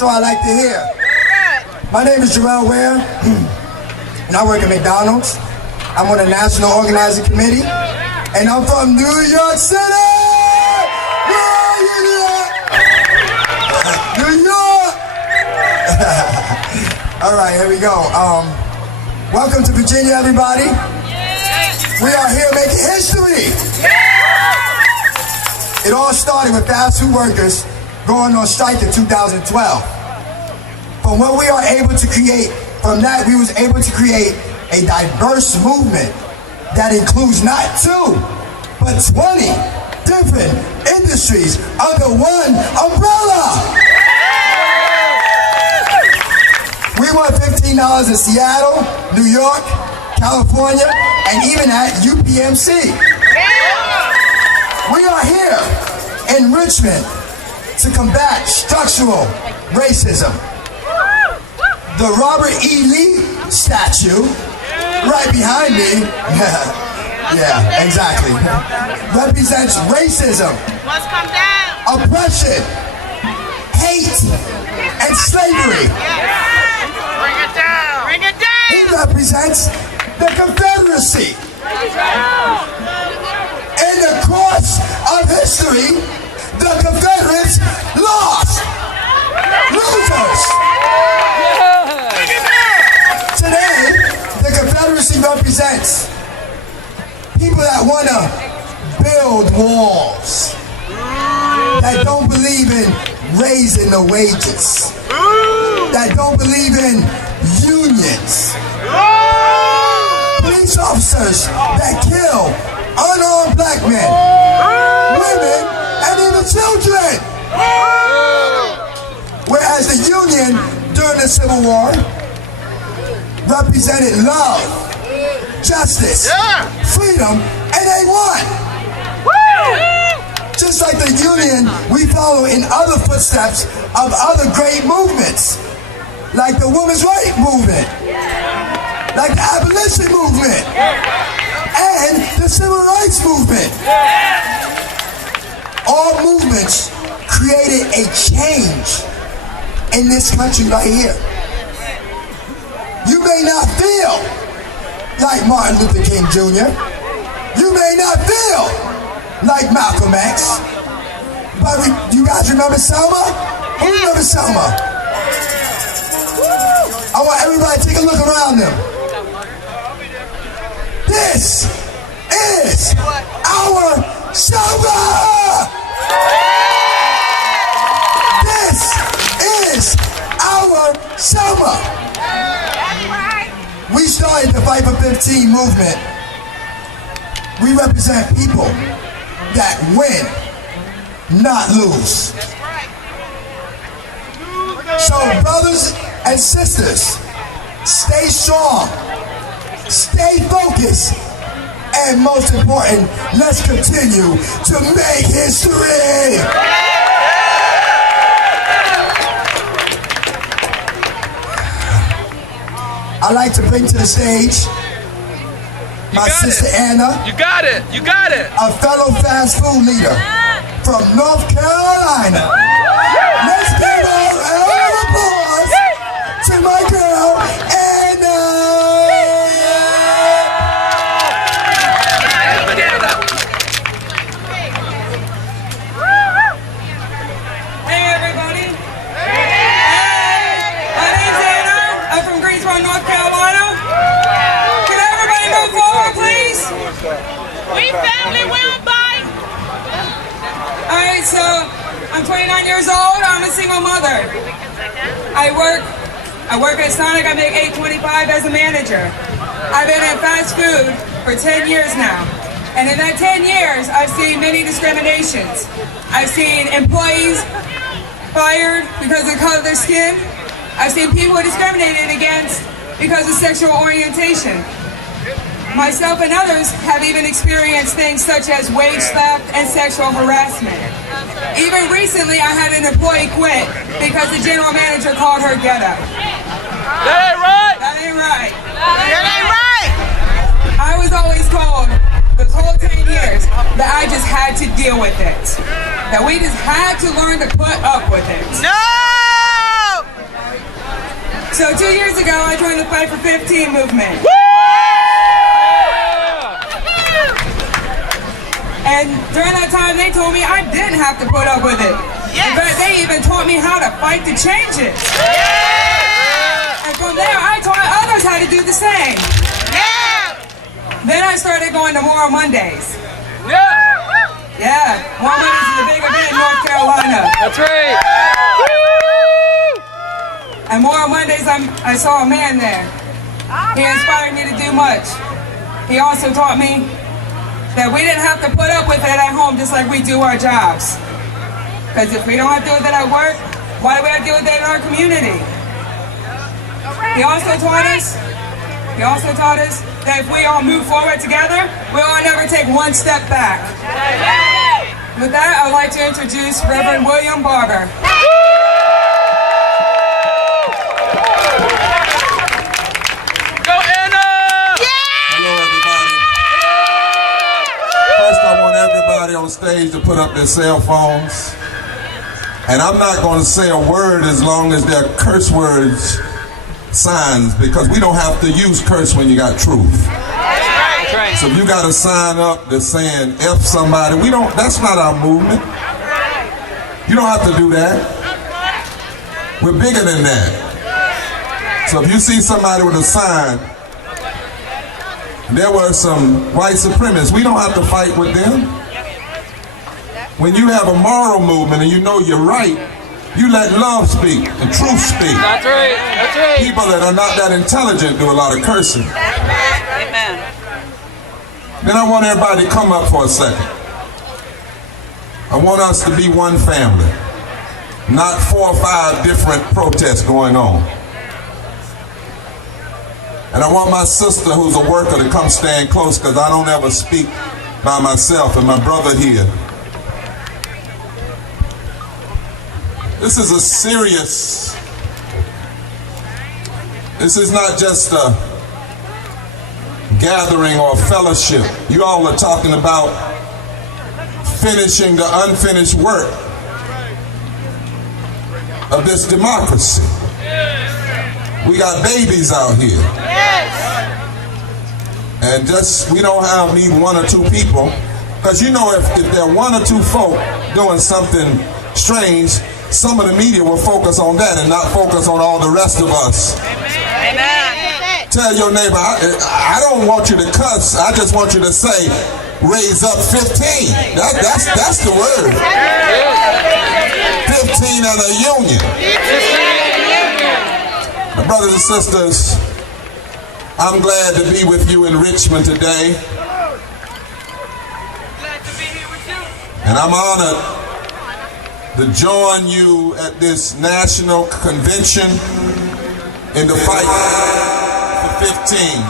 so I like to hear. My name is Jarrell Ware, and I work at McDonald's. I'm on the National Organizing Committee, and I'm from New York City! New York! All right, here we go. Welcome to Virginia, everybody. We are here making history. It all started with fast food workers going on strike in 2012. From what we are able to create, from that we was able to create a diverse movement that includes not 2, but 20 different industries under one umbrella. We won $15 in Seattle, New York, California, and even at UPMC. We are here in Richmond to combat structural racism. The Robert E. Lee statue, right behind me, yeah, exactly, represents racism, oppression, hate, and slavery. Bring it down! Bring it down! He represents the Confederacy. In the course of history, the Confederates lost. Losers. Today, the Confederacy represents people that want to build walls, that don't believe in raising the wages, that don't believe in unions, police officers that kill unarmed black men, women, and even children. Whereas the Union during the Civil War represented love, justice, freedom, and they won. Just like the Union, we follow in other footsteps of other great movements, like the women's rights movement, like the abolition movement, and the civil rights movement. All movements created a change in this country right here. You may not feel like Martin Luther King Jr. You may not feel like Malcolm X. But you guys remember Selma? Who remembers Selma? I want everybody to take a look around them. This is our Selma! This is our Selma! We started the Fight for 15 movement. We represent people that win, not lose. So brothers and sisters, stay strong, stay focused, and most important, let's continue to make history. I'd like to bring to the stage my sister Anna. You got it. You got it. A fellow fast food leader from North Carolina. Let's give a round of applause to my girl Anna. Hey everybody. My name's Anna. I'm from Richmond, North Carolina. Can everybody move forward, please? We family will bite! Alright, so I'm 29 years old. I'm a single mother. I work at Sonic. I make $8.25 as a manager. I've been in fast food for 10 years now. And in that 10 years, I've seen many discriminations. I've seen employees fired because of the color of their skin. I've seen people discriminated against because of sexual orientation. Myself and others have even experienced things such as wage theft and sexual harassment. Even recently, I had an employee quit because the general manager called her ghetto. That ain't right! That ain't right. That ain't right! I was always told this whole 10 years that I just had to deal with it. That we just had to learn to put up with it. No! So 2 years ago, I joined the Fight for 15 movement. And during that time, they told me I didn't have to put up with it. Yes. But they even taught me how to fight to change it. Yeah. And from there, I taught others how to do the same. Yeah. Then I started going to More Mondays. Yeah, More Mondays is a big event in North Carolina. That's right. And More Mondays, I saw a man there. He inspired me to do much. He also taught me that we didn't have to put up with it at home just like we do our jobs. Because if we don't have to do it at work, why do we have to do it in our community? He also taught us that if we all move forward together, we will never take one step back. With that, I'd like to introduce Reverend William Barber. Go Anna! Hello, everybody. First, I want everybody on stage to put up their cell phones. And I'm not going to say a word as long as they're curse words signs, because we don't have to use curse when you got truth. That's right. So if you got a sign up that's saying F somebody, that's not our movement. You don't have to do that. We're bigger than that. So if you see somebody with a sign, there were some white supremacists, we don't have to fight with them. When you have a moral movement and you know you're right, you let love speak and truth speak. That's right. That's right. People that are not that intelligent do a lot of cursing. Amen. Then I want everybody to come up for a second. I want us to be one family, not 4 or 5 different protests going on. And I want my sister who's a worker to come stand close, because I don't ever speak by myself, and my brother here. This is a serious, this is not just a gathering or fellowship. You all are talking about finishing the unfinished work of this democracy. We got babies out here. And we don't need 1 or 2 people. Because you know, if there are 1 or 2 folk doing something strange, some of the media will focus on that and not focus on all the rest of us. Amen. Tell your neighbor, I don't want you to cuss, I just want you to say, raise up 15. That's the word. 15 and a union. My brothers and sisters, I'm glad to be with you in Richmond today. And I'm honored to join you at this national convention in the fight for 15.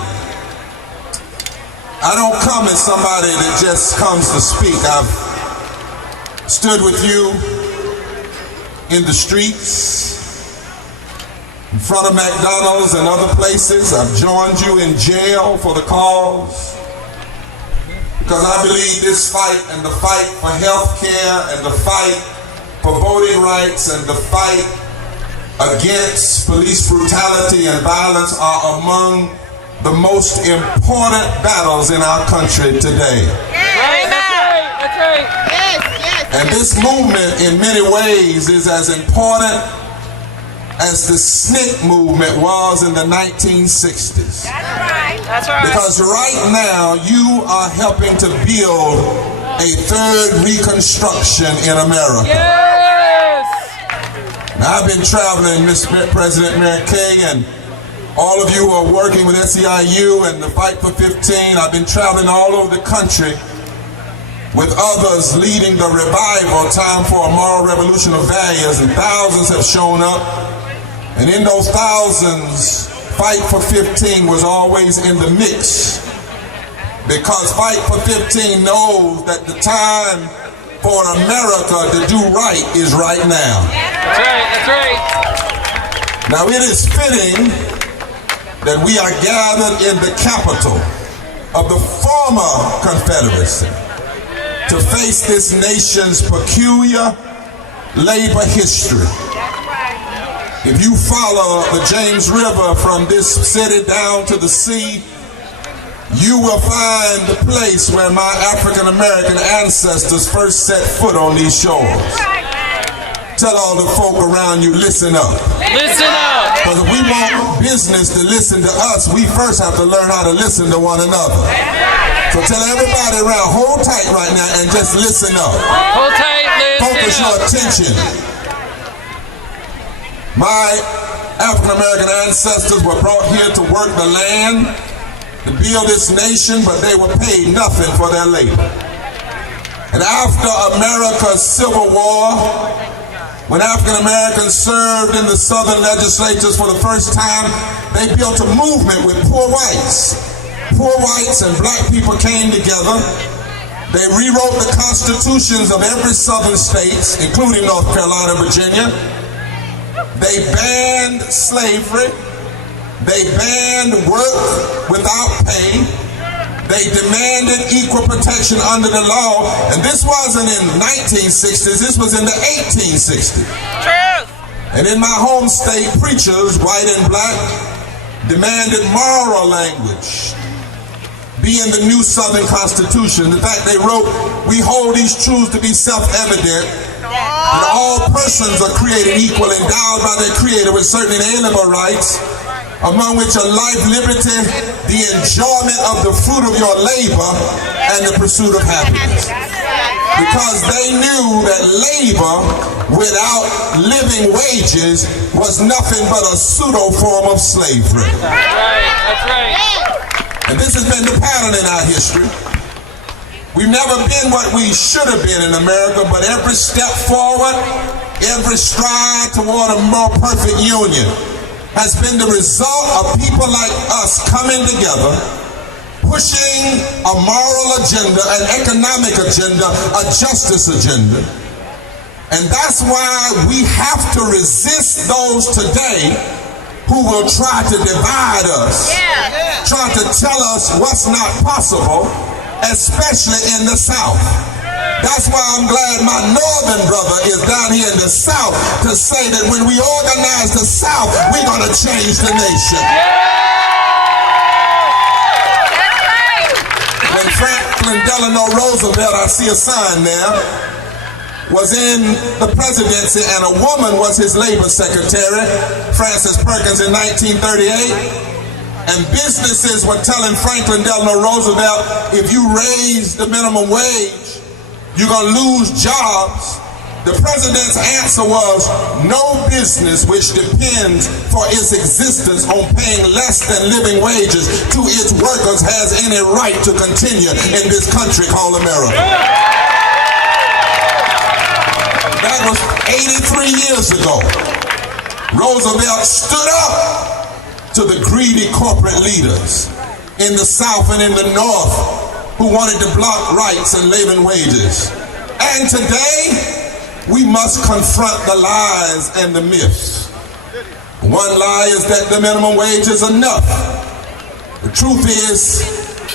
I don't come as somebody that just comes to speak. I've stood with you in the streets, in front of McDonald's and other places. I've joined you in jail for the cause, because I believe this fight and the fight for health care and the fight for voting rights and the fight against police brutality and violence are among the most important battles in our country today. That's right. And this movement in many ways is as important as the SNCC movement was in the 1960s. That's right. Because right now you are helping to build a third reconstruction in America. Yes. Now, I've been traveling, Mr. President Mary King, and all of you who are working with SEIU and the Fight for 15, I've been traveling all over the country with others leading the revival, Time for a Moral Revolution of Values, and thousands have shown up. And in those thousands, Fight for 15 was always in the mix, because Fight for 15 knows that the time for America to do right is right now. That's right. That's right. Now it is fitting that we are gathered in the capital of the former Confederacy to face this nation's peculiar labor history. If you follow the James River from this city down to the sea, you will find the place where my African American ancestors first set foot on these shores. Tell all the folk around you, listen up. Listen up. Because if we want business to listen to us, we first have to learn how to listen to one another. So tell everybody around, hold tight right now and just listen up. Hold tight, Focus listen your up. attention. My African American ancestors were brought here to work the land, to build this nation, but they were paid nothing for their labor. And after America's Civil War, when African Americans served in the Southern legislatures for the first time, they built a movement with poor whites. Poor whites and black people came together. They rewrote the constitutions of every Southern states, including North Carolina, Virginia. They banned slavery. They banned work without pay. They demanded equal protection under the law. And this wasn't in the 1960s, this was in the 1860s. Truth. And in my home state, preachers, white and black, demanded moral language be in the new Southern Constitution. In fact, they wrote, we hold these truths to be self-evident, that all persons are created equal, endowed by their Creator with certain inalienable rights, among which are life, liberty, the enjoyment of the fruit of your labor, and the pursuit of happiness. Because they knew that labor without living wages was nothing but a pseudo form of slavery. That's right. And this has been the pattern in our history. We've never been what we should have been in America, but every step forward, every stride toward a more perfect union has been the result of people like us coming together, pushing a moral agenda, an economic agenda, a justice agenda. And that's why we have to resist those today who will try to divide us, try to tell us what's not possible, especially in the South. That's why I'm glad my northern brother is down here in the South to say that when we organize the South, we're going to change the nation. When Franklin Delano Roosevelt, I see a sign there, was in the presidency and a woman was his labor secretary, Frances Perkins, in 1938. And businesses were telling Franklin Delano Roosevelt, if you raise the minimum wage, you're going to lose jobs. The president's answer was, no business which depends for its existence on paying less than living wages to its workers has any right to continue in this country called America. That was 83 years ago. Roosevelt stood up to the greedy corporate leaders in the South and in the North who wanted to block rights and living wages. And today, we must confront the lies and the myths. One lie is that the minimum wage is enough. The truth is,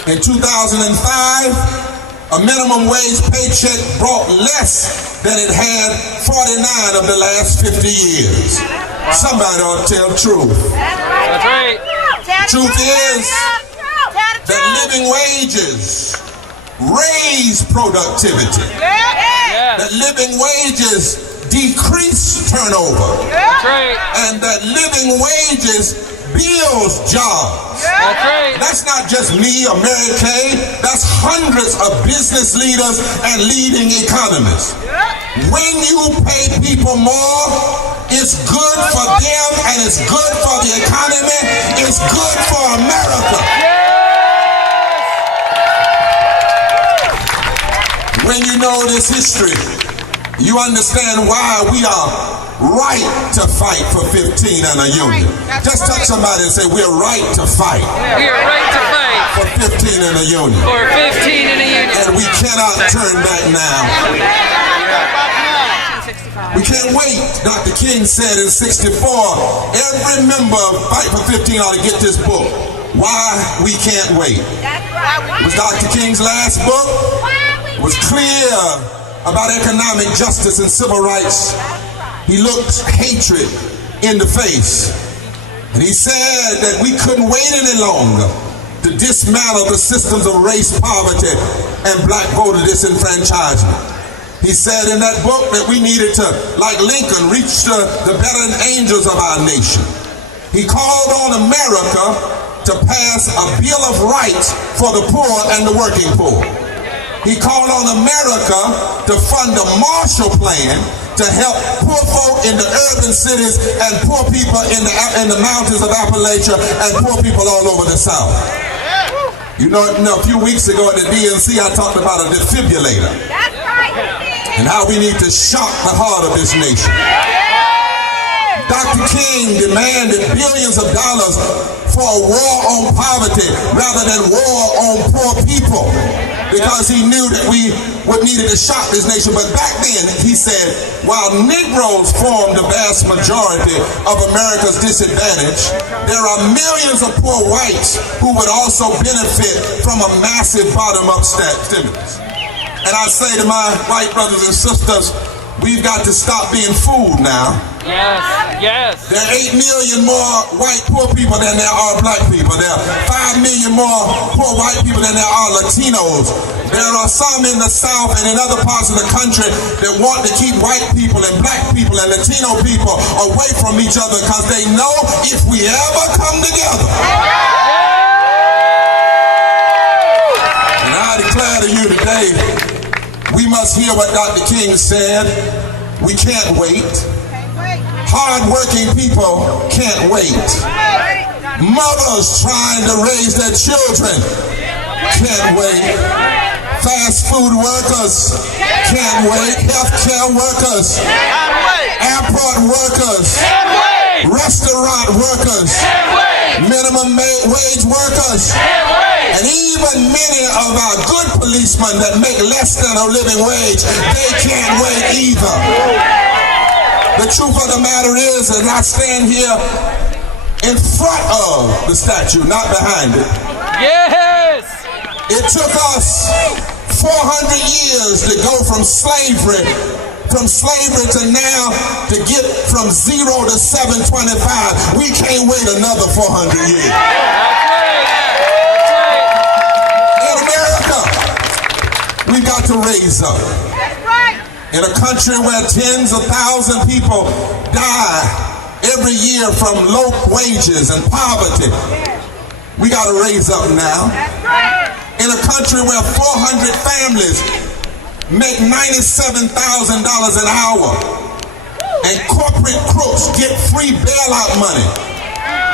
in 2005, a minimum wage paycheck brought less than it had 49 of the last 50 years. Somebody ought to tell the truth. That's right. Truth is that living wages raise productivity. That living wages decrease turnover. That's right. And that living wages builds jobs. That's right. That's not just me or Mary Kay. That's hundreds of business leaders and leading economists. When you pay people more, it's good for them and it's good for the economy. It's good for America. When you know this history, you understand why we are right to fight for 15 and a union. Just touch somebody and say, we're right to fight. We are right to fight for 15 and a union. for 15 in a union. And we cannot turn back now. We can't wait. Dr. King said in 64, every member of Fight for 15 ought to get this book. Why we can't wait. It was Dr. King's last book. It was clear about economic justice and civil rights. He looked hatred in the face. And he said that we couldn't wait any longer to dismantle the systems of race, poverty, and black voter disenfranchisement. He said in that book that we needed to, like Lincoln, reach the better angels of our nation. He called on America to pass a Bill of Rights for the poor and the working poor. He called on America to fund a Marshall Plan to help poor folk in the urban cities and poor people in the mountains of Appalachia and poor people all over the South. You know, a few weeks ago at the DNC, I talked about a defibrillator. That's right. And how we need to shock the heart of this nation. Dr. King demanded billions of dollars for a war on poverty rather than war on poor people, because he knew that we would needed to shock this nation. But back then, he said, while Negroes form the vast majority of America's disadvantage, there are millions of poor whites who would also benefit from a massive bottom-up stimulus. And I say to my white brothers and sisters, we've got to stop being fooled now. Yes, yes. There are 8 million more white poor people than there are black people. There are 5 million more poor white people than there are Latinos. There are some in the South and in other parts of the country that want to keep white people and black people and Latino people away from each other because they know if we ever come together. And I declare to you today, we must hear what Dr. King said. We can't wait. Hard-working people can't wait. Mothers trying to raise their children can't wait. Fast food workers can't wait. Healthcare workers, airport workers, restaurant workers, minimum wage workers, and even many of our good policemen that make less than a living wage, they can't wait either. The truth of the matter is that I stand here in front of the statue, not behind it. Yes! It took us 400 years to go from slavery to now to get from 0 to 725. We can't wait another 400 years. In America, we've got to raise up. In a country where tens of thousands of people die every year from low wages and poverty, we got to raise up now. In a country where 400 families make $97,000 an hour and corporate crooks get free bailout money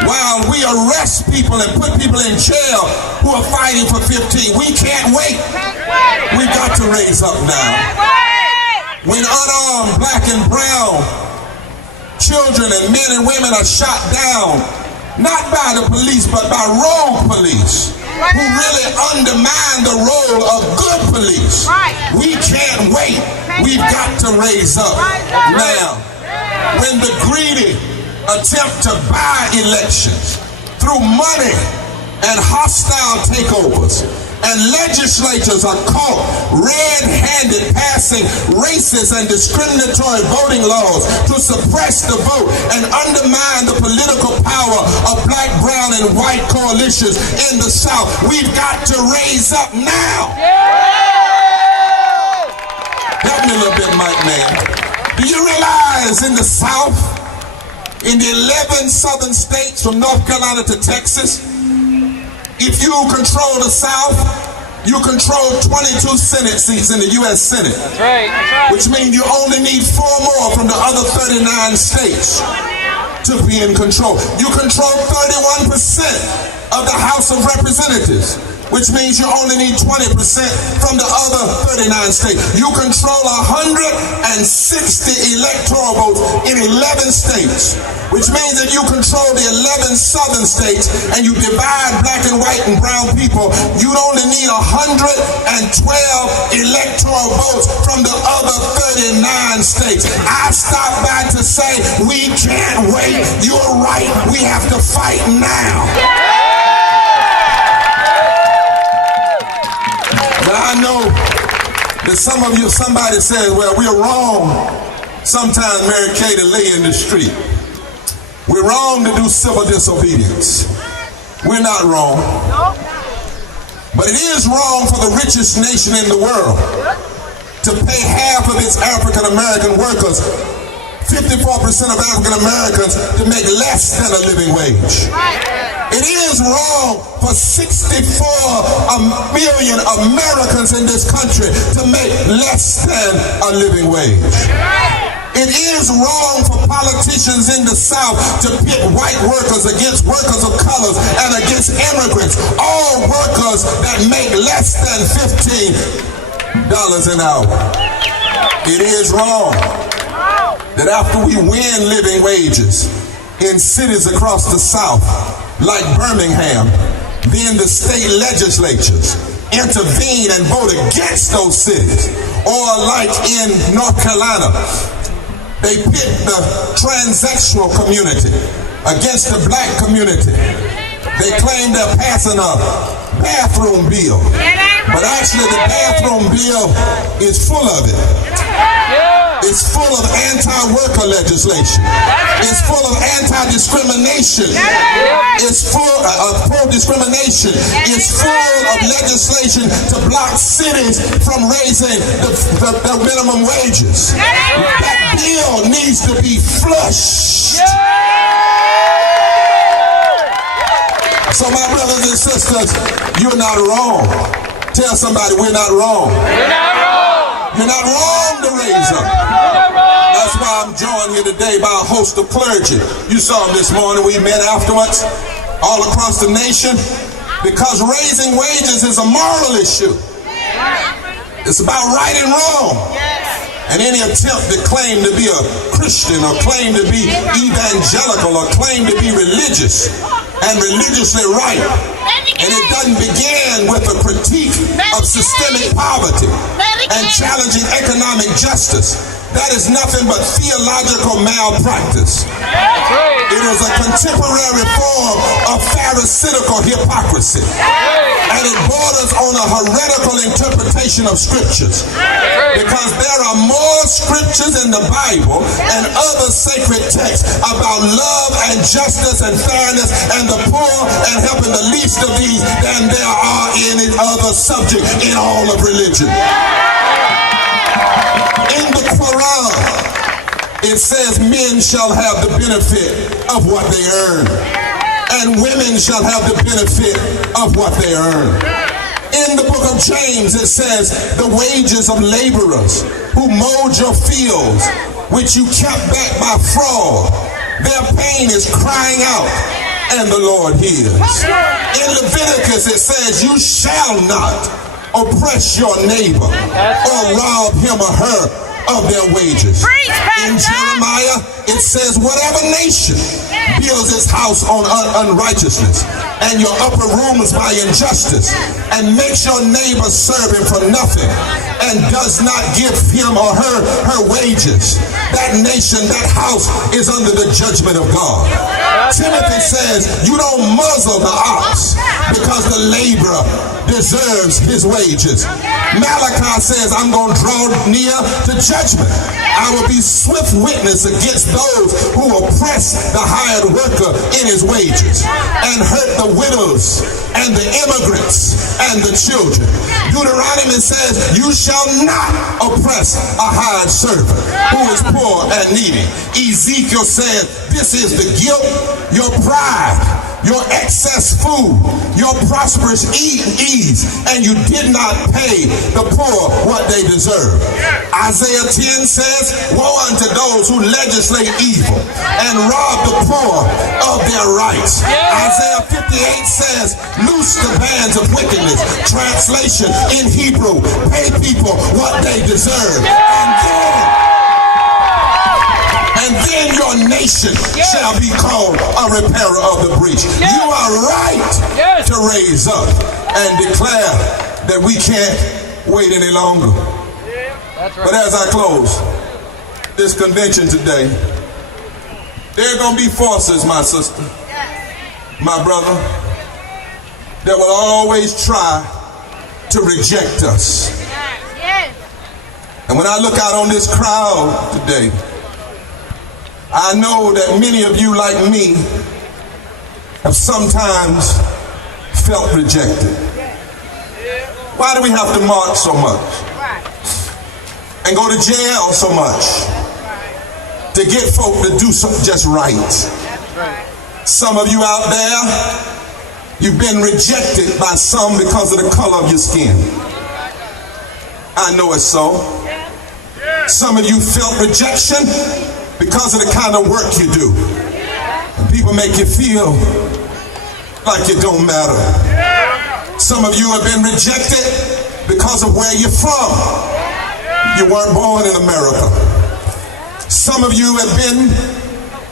while we arrest people and put people in jail who are fighting for 15. We can't wait. We got to raise up now. When unarmed black and brown children and men and women are shot down, not by the police, but by rogue police, who really undermine the role of good police, we can't wait. We've got to raise up now. When the greedy attempt to buy elections through money and hostile takeovers, and legislatures are caught red-handed passing racist and discriminatory voting laws to suppress the vote and undermine the political power of black, brown, and white coalitions in the South. We've got to raise up now. Help me a little bit, Mike, man. Do you realize in the South, in the 11 southern states from North Carolina to Texas, if you control the South, you control 22 Senate seats in the U.S. Senate. That's right. That's right. Which means you only need 4 more from the other 39 states to be in control. You control 31% of the House of Representatives, which means you only need 20% from the other 39 states. You control 160 electoral votes in 11 states, which means that you control the 11 southern states and you divide black and white and brown people, you'd only need 112 electoral votes from the other 39 states. I stopped by to say, we can't wait. You're right. We have to fight now. I know that somebody says, well, we're wrong sometimes, Mary Kay, to lay in the street. We're wrong to do civil disobedience. We're not wrong. But it is wrong for the richest nation in the world to pay half of its African American workers, 54% of African Americans, to make less than a living wage. It is wrong for 64 million Americans in this country to make less than a living wage. It is wrong for politicians in the South to pit white workers against workers of colors and against immigrants, all workers that make less than $15 an hour. It is wrong that after we win living wages in cities across the South, like Birmingham, then the state legislatures intervene and vote against those cities. Or like in North Carolina, they pit the transsexual community against the black community. They claim they're passing a bathroom bill, but actually the bathroom bill is full of it. It's full of anti-worker legislation. It's full of anti-discrimination. It's full of pro-discrimination. It's full of legislation to block cities from raising the minimum wages. That bill needs to be flushed. So my brothers and sisters, you're not wrong. Tell somebody we're not wrong. We're not wrong. You're not wrong to raise up. That's why I'm joined here today by a host of clergy. You saw them this morning. We met afterwards all across the nation because raising wages is a moral issue. It's about right and wrong. And any attempt to claim to be a Christian or claim to be evangelical or claim to be religious and religiously right, and it doesn't begin with a critique of systemic poverty and challenging economic justice. That is nothing but theological malpractice. It is a contemporary form of pharisaical hypocrisy. And it borders on a heretical interpretation of scriptures. Because there are more scriptures in the Bible and other sacred texts about love and justice and fairness and the poor and helping the least of these than there are any other subject in all of religion. In the Quran, it says men shall have the benefit of what they earn, and women shall have the benefit of what they earn. In the book of James, it says the wages of laborers who mowed your fields, which you kept back by fraud, their pain is crying out, and the Lord hears. In Leviticus, it says you shall not oppress your neighbor or rob him or her of their wages. In Jeremiah, it says whatever nation builds its house on unrighteousness and your upper rooms by injustice and makes your neighbor serve him for nothing and does not give him or her wages, that nation, that house is under the judgment of God. Timothy says you don't muzzle the ox because the laborer deserves his wages. Malachi says I'm going to draw near to judgment. I will be swift witness against those who oppress the hired worker in his wages and hurt the widows and the immigrants and the children. Deuteronomy says you shall not oppress a hired servant who is poor and needy. Ezekiel says this is the guilt, your pride, your excess food, your prosperous ease, and you did not pay the poor what they deserve. Isaiah 10 says, woe unto those who legislate evil and rob the poor of their rights. Isaiah 58 says, loose the bands of wickedness. Translation in Hebrew, pay people what they deserve. And then your nation shall be called a repairer of the breach. You are right to raise up and declare that we can't wait any longer. But as I close this convention today, there are going to be forces, my sister, my brother, that will always try to reject us. And when I look out on this crowd today, I know that many of you, like me, have sometimes felt rejected. Why do we have to march so much and go to jail so much to get folk to do something just right? Some of you out there, you've been rejected by some because of the color of your skin. I know it's so. Some of you felt rejection because of the kind of work you do. And people make you feel like it don't matter. Some of you have been rejected because of where you're from. You weren't born in America. Some of you have been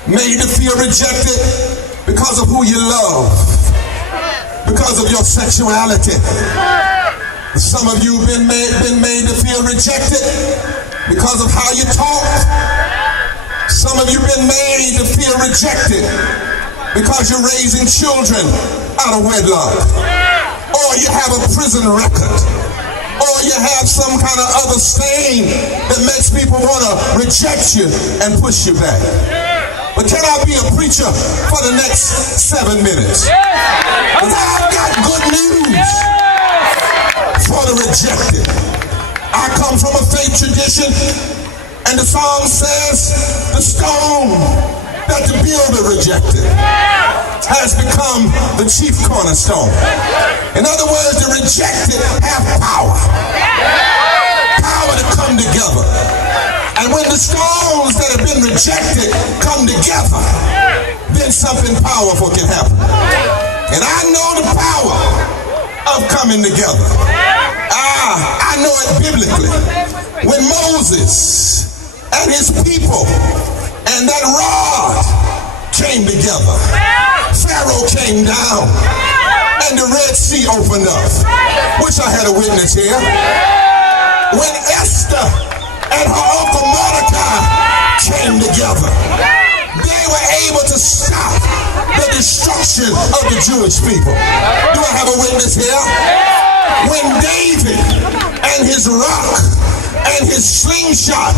made to feel rejected because of who you love, because of your sexuality. Some of you have been made to feel rejected because of how you talk. Some of you have been made to feel rejected because you're raising children out of wedlock, or you have a prison record, or you have some kind of other stain that makes people want to reject you and push you back. But can I be a preacher for the next 7 minutes? Because I've got good news for the rejected. I come from a faith tradition, and the psalm says the stone that the builder rejected has become the chief cornerstone. In other words, the rejected have power to come together. And when the stones that have been rejected come together, then something powerful can happen. And I know the power of coming together. I know it biblically. When Moses and his people and that rod came together, Pharaoh came down and the Red Sea opened up. Wish I had a witness here. When Esther and her uncle Mordecai came together, they were able to stop the destruction of the Jewish people. Do I have a witness here? When David and his rock and his slingshot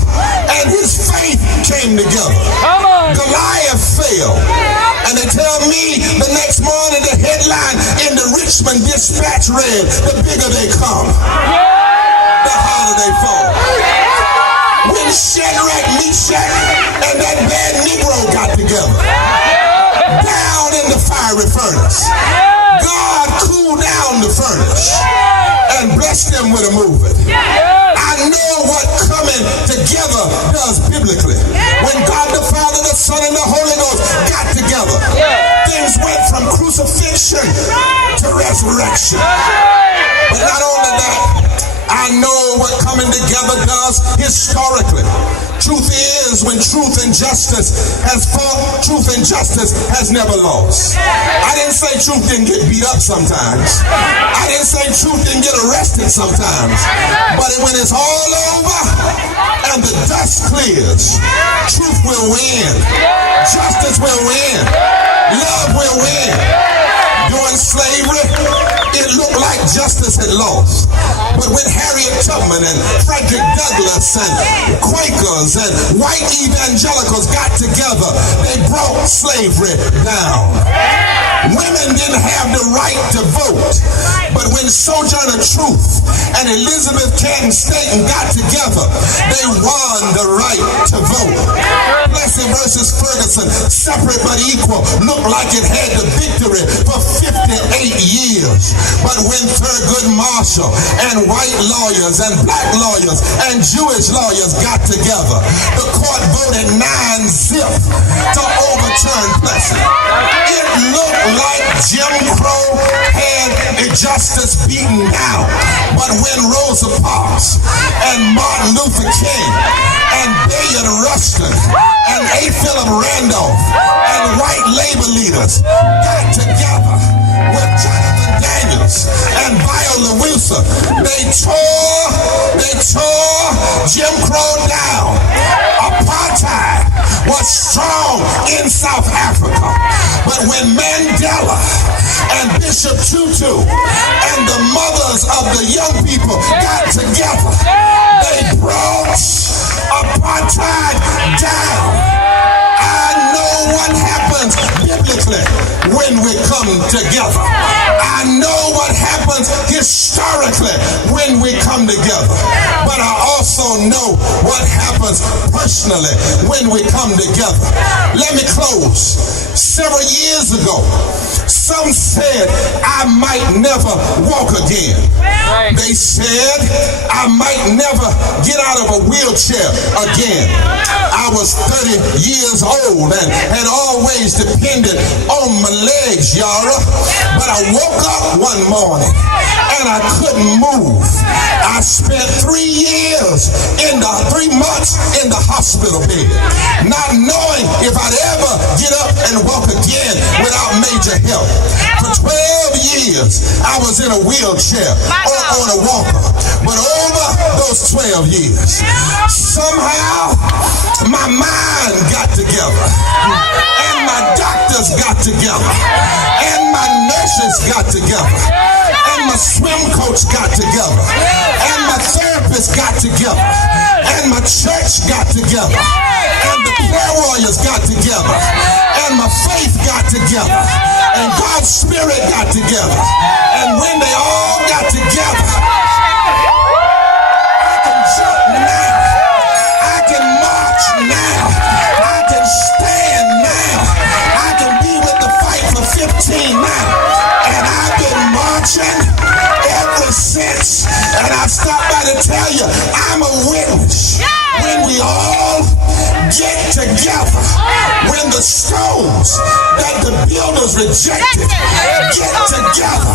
and his faith came together, Goliath fell. And they tell me the next morning the headline in the Richmond Dispatch read, "The bigger they come, the harder they fall." When Shadrach, Meshach, and that bad Negro got together, down in the fiery furnace, God cooled down the furnace and blessed them with a movement. I know what coming together does biblically. When God the Father, the Son, and the Holy Ghost got together, things went from crucifixion to resurrection. But not only that, I know what coming together does historically. Truth is, when truth and justice has fought, truth and justice has never lost. I didn't say truth didn't get beat up sometimes. I didn't say truth didn't get arrested sometimes. But when it's all over and the dust clears, truth will win. Justice will win. Love will win. During slavery, it looked like justice had lost. But when Harriet Tubman and Frederick Douglass and Quakers and white evangelicals got together, they brought slavery down. Women didn't have the right to vote. But when Sojourner Truth and Elizabeth Cady Stanton got together, they won the right to vote. Plessy versus Ferguson, separate but equal, looked like it had the victory for 58 years. But when Thurgood Marshall and white lawyers and black lawyers and Jewish lawyers got together, the court voted 9-0 to overturn Plessy. It looked like Jim Crow had justice beaten down. But when Rosa Parks and Martin Luther King and Bayard Rustin and A. Philip Randolph and white labor leaders got together with Jonathan Daniels and Viola Wilson, they tore Jim Crow down. Apartheid was strong in South Africa. But when Mandela and Bishop Tutu and the mothers of the young people got together, they brought apartheid down. what happens biblically when we come together. I know what happens historically when we come together. But I also know what happens personally when we come together. Let me close. Several years ago, some said I might never walk again. Right. They said I might never get out of a wheelchair again. I was 30 years old and had always depended on my legs, Yara. But I woke up one morning and I couldn't move. I spent 3 months in the hospital bed, not knowing if I'd ever get up and walk again without major help. For 12 years, I was in a wheelchair or on a walker. But over those 12 years, somehow my mind got together, and my doctors got together, and my nurses got together, and my swim coach got together, and my therapist got together, and my church got together, and the prayer warriors got together, and my faith got together, and God's Spirit got together. And when they all got together, I can jump now, I can march now, I can stand now, I can be with the fight for 15 now, and I've been marching ever since. And I stopped by to tell you, I'm a witness. When we all get together, when the stones that the builders rejected get together,